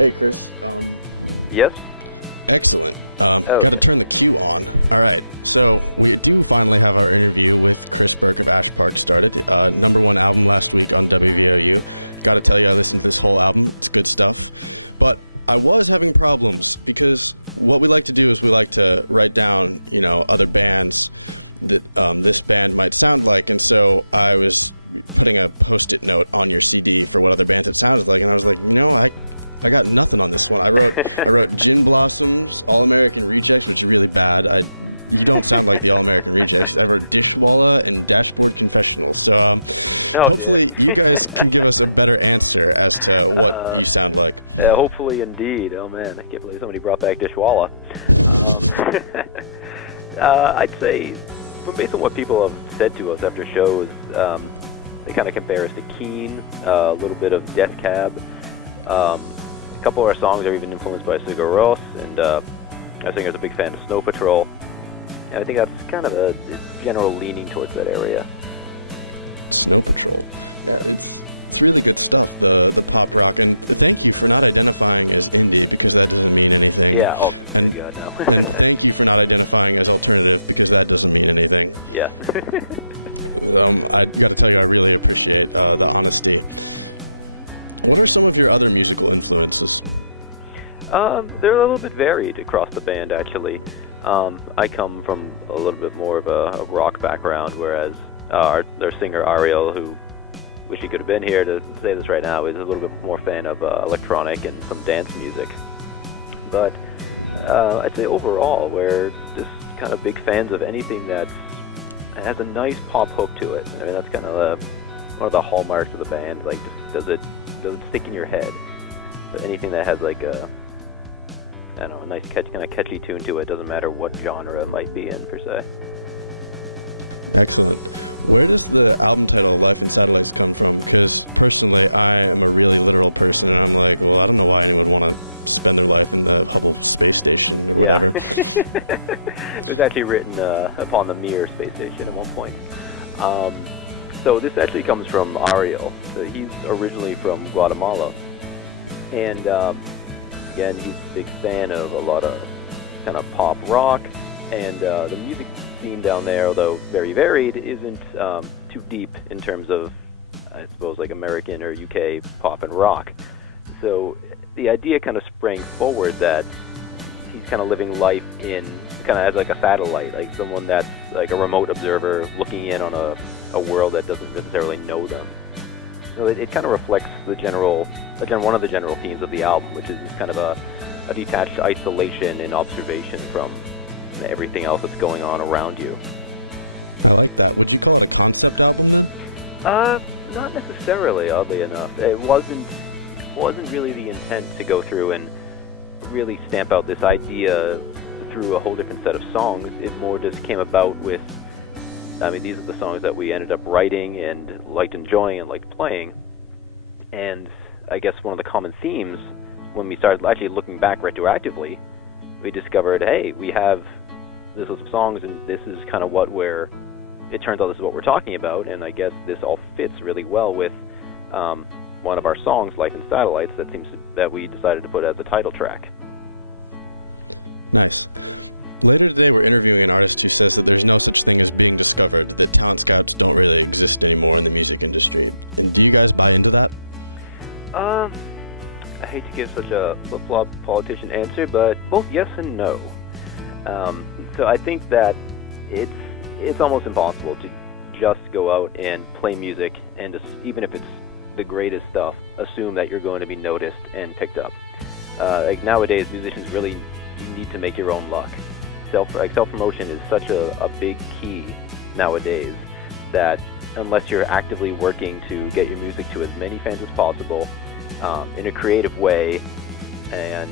Okay. Yes? Excellent. Okay. Alright, so we do finally have our interview with Chris Burke of Ashpark started. Number one album last week on WVOU. Gotta tell you, I listened to this whole album. It's good stuff. But I was having problems because what we like to do is we like to write down, you know, other bands that this band might sound like, and so I was putting a post-it note on your CDs for what other bands it sounds like, and I was like, you know, I got nothing on this one. I wrote Green Blossom, All American Rejects, which is really bad. I don't sound like the All American Rejects. I wrote Dishwalla and Dashboard Confessional. So, oh, dear. You guys can give us a better answer as to what it sounds like. Yeah, hopefully, indeed. Oh, man, I can't believe somebody brought back Dishwalla. I'd say, based on what people have said to us after shows, they kind of compare us to Keane, a little bit of Death Cab. A couple of our songs are even influenced by Sigur Rós, and our singer's a big fan of Snow Patrol. And I think that's kind of a general leaning towards that area. Snow Patrol. Yeah. Really good stuff, the pop rock, and thank you for not identifying as indie, because that doesn't mean anything. Yeah, oh, good God, no. Thank you for not identifying as alternative, because that doesn't mean anything. Yeah. Well, I gotta tell you, I really appreciate the honesty. What are some of your other musical influences? They're a little bit varied across the band, actually. I come from a little bit more of a rock background, whereas our singer Ariel, who wish he could have been here to say this right now, is a little bit more fan of electronic and some dance music. But I'd say overall, we're just kind of big fans of anything that has a nice pop hook to it. I mean, that's kind of one of the hallmarks of the band. Like, just does it stick in your head? But anything that has like a, I don't know, a nice kind of catchy tune to it, doesn't matter what genre it might be in per se. Excellent. Where does the album title Love Satellite come from? Because personally, I am a really literal person, and I'm like, well, I don't know why anyone want to spend their life in a couple of space stations. Yeah. It was actually written upon the Mir space station at one point. So this actually comes from Ariel. So he's originally from Guatemala. And again, he's a big fan of a lot of kind of pop rock. And the music scene down there, although very varied, isn't too deep in terms of, I suppose, like American or UK pop and rock. So the idea kind of sprang forward that he's kind of living life in, kind of as like a satellite, like someone that's like a remote observer looking in on a world that doesn't necessarily know them. So it kind of reflects the general, again, one of the general themes of the album, which is this kind of a detached isolation and observation from everything else that's going on around you. I like that. Would you call it a concept album? Not necessarily, oddly enough. It wasn't really the intent to go through and really stamp out this idea through a whole different set of songs. It more just came about with, I mean, these are the songs that we ended up writing and liked enjoying and liked playing. And I guess one of the common themes, when we started actually looking back retroactively, we discovered, hey, we have this list of songs, and this is kind of it turns out this is what we're talking about, and I guess this all fits really well with one of our songs, Life in Satellites, that we decided to put as the title track. Nice. Later today, we're interviewing an artist who says that there's no such thing as being discovered, that talent scouts don't really exist anymore in the music industry. Do you guys buy into that? I hate to give such a flip-flop politician answer, but both yes and no. So I think that it's almost impossible to just go out and play music and just, even if it's the greatest stuff, assume that you're going to be noticed and picked up. Like nowadays, musicians really need to make your own luck. Self-promotion is such a big key nowadays that unless you're actively working to get your music to as many fans as possible in a creative way and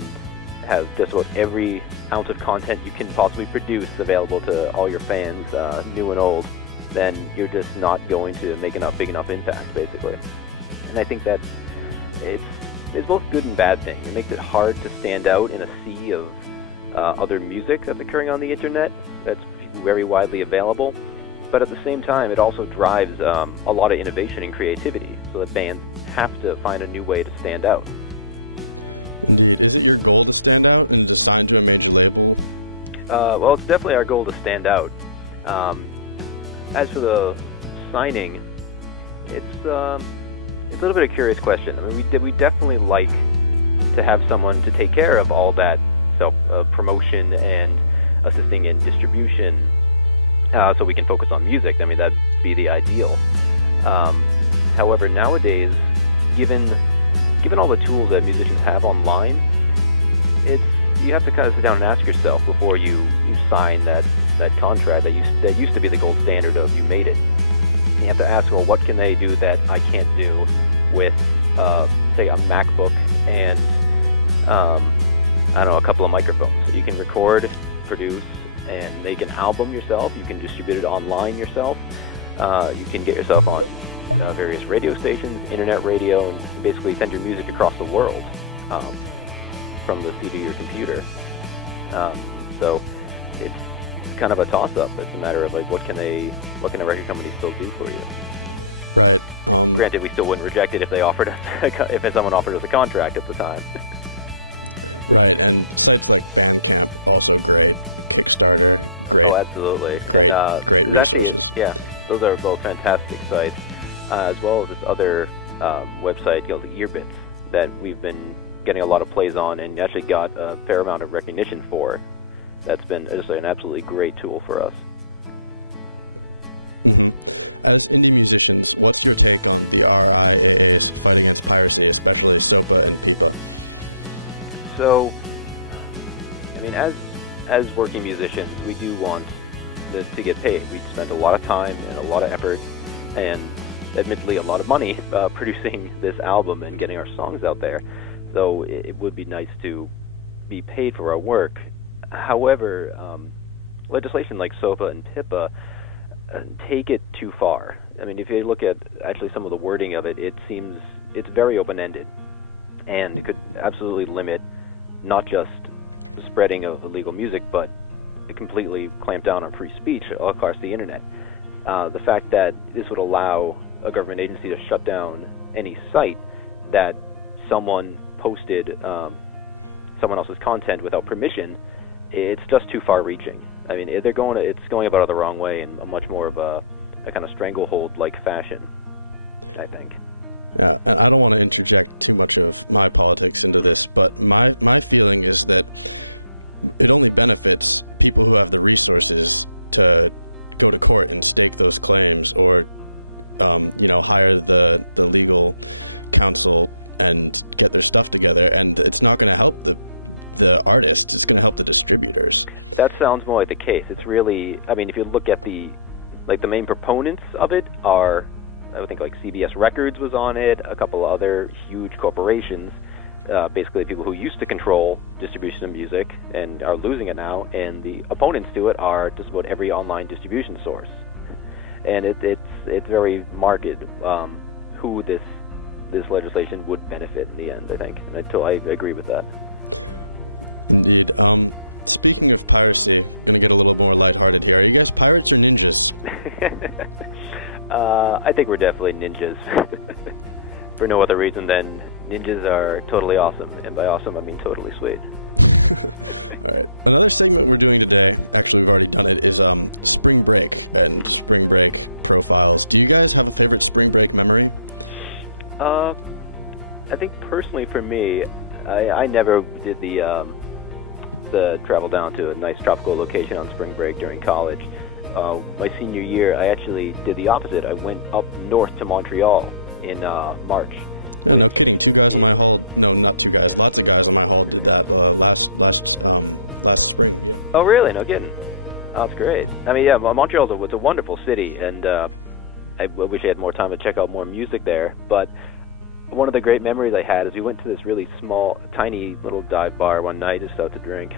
have just about every ounce of content you can possibly produce available to all your fans, new and old, then you're just not going to make enough big enough impact, basically. And I think that it's both good and bad thing. It makes it hard to stand out in a sea of other music that's occurring on the internet that's very widely available. But at the same time, it also drives a lot of innovation and creativity, so that bands have to find a new way to stand out. Do you goal to stand out when you sign to a major label? Well, it's definitely our goal to stand out. As for the signing, it's a little bit of a curious question. I mean, we definitely like to have someone to take care of all that promotion and assisting in distribution, so we can focus on music. I mean, that'd be the ideal. However, nowadays, given all the tools that musicians have online, you have to kind of sit down and ask yourself before you sign that contract that used to be the gold standard of you made it. And you have to ask, well, what can they do that I can't do with, say, a MacBook and I don't know, a couple of microphones. So you can record, produce, and make an album yourself. You can distribute it online yourself. You can get yourself on various radio stations, internet radio, and basically send your music across the world from the seat of your computer. So it's kind of a toss-up. It's a matter of like, what can a record company still do for you? Right. Granted, we still wouldn't reject it if they offered us if someone offered us a contract at the time. Right, and sites like Bandcamp also great. Kickstarter. Great. Oh, absolutely. And there's actually, those are both fantastic sites, as well as this other website called Earbits that we've been getting a lot of plays on and actually got a fair amount of recognition for. That's been just an absolutely great tool for us. As indie musicians, what's your take on the RIAA in fighting against piracy, especially for people? So, I mean, as working musicians, we do want to get paid. We spend a lot of time and a lot of effort and admittedly a lot of money producing this album and getting our songs out there. So it would be nice to be paid for our work. However, legislation like SOPA and PIPA take it too far. I mean, if you look at actually some of the wording of it, it seems it's very open-ended, and it could absolutely limit not just the spreading of illegal music, but it completely clamp down on free speech across the internet. The fact that this would allow a government agency to shut down any site that someone posted someone else's content without permission, it's just too far-reaching. I mean, it's going about it the wrong way in a much more of a kind of stranglehold-like fashion, I think. I don't want to interject too much of my politics into this, but my feeling is that it only benefits people who have the resources to go to court and stake those claims, or hire the legal counsel and get their stuff together. And it's not going to help the artists; it's going to help the distributors. That sounds more like the case. It's really, I mean, if you look at the main proponents of it are, I would think like CBS Records was on it, a couple of other huge corporations, basically people who used to control distribution of music and are losing it now, and the opponents to it are just about every online distribution source. And it's very marked who this legislation would benefit in the end, I think. And I agree with that. Indeed. Speaking of piracy, I'm going to get a little more lighthearted here. Are you guys pirates or ninjas? I think we're definitely ninjas. For no other reason than ninjas are totally awesome. And by awesome, I mean totally sweet. Alright. Another thing that we're doing today, actually we've already done it, is spring break and spring break profiles. Do you guys have a favorite spring break memory? I think personally for me, I never did the travel down to a nice tropical location on spring break during college. My senior year, I actually did the opposite. I went up north to Montreal in March. Oh, really? No kidding. Oh, that's great. I mean, yeah, Montreal's a wonderful city, and I wish I had more time to check out more music there. But one of the great memories I had is we went to this really small, tiny little dive bar one night just out to drink,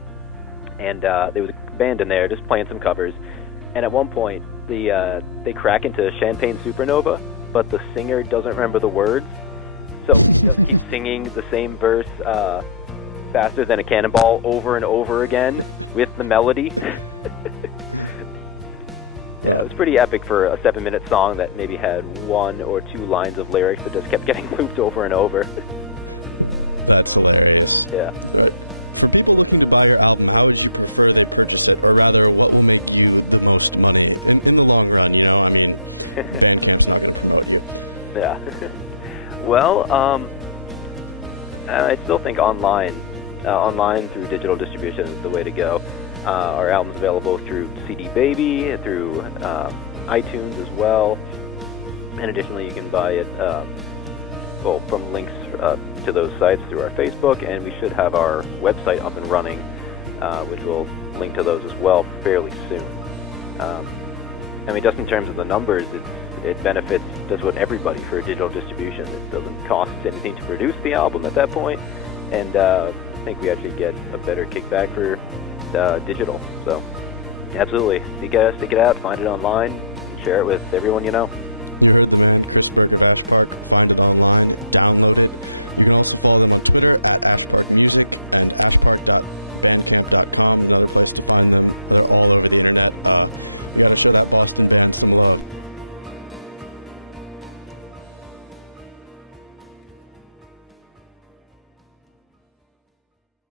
and there was a band in there just playing some covers. And at one point, they crack into Champagne Supernova, but the singer doesn't remember the words, so he just keeps singing the same verse faster than a cannonball over and over again with the melody. Yeah, it was pretty epic for a 7-minute song that maybe had 1 or 2 lines of lyrics that just kept getting looped over and over. That's hilarious. Yeah. to buy your album, how would you prefer they purchase it, or rather, what will make you the most money in the long run? You know, I mean, can't talk about it. Yeah. Well, I still think online through digital distribution is the way to go. Our album's available through CD Baby, through iTunes as well, and additionally you can buy it from links to those sites through our Facebook, and we should have our website up and running, which will link to those as well fairly soon. I mean, just in terms of the numbers, it benefits just about everybody for digital distribution. It doesn't cost anything to produce the album at that point, and I think we actually get a better kickback for digital. So, absolutely, stick it out, find it online, and share it with everyone you know. Follow them on Twitter at Ashpark Music, Ashpark.bandcamp.com. All over the internet. You gotta check out the bands as well.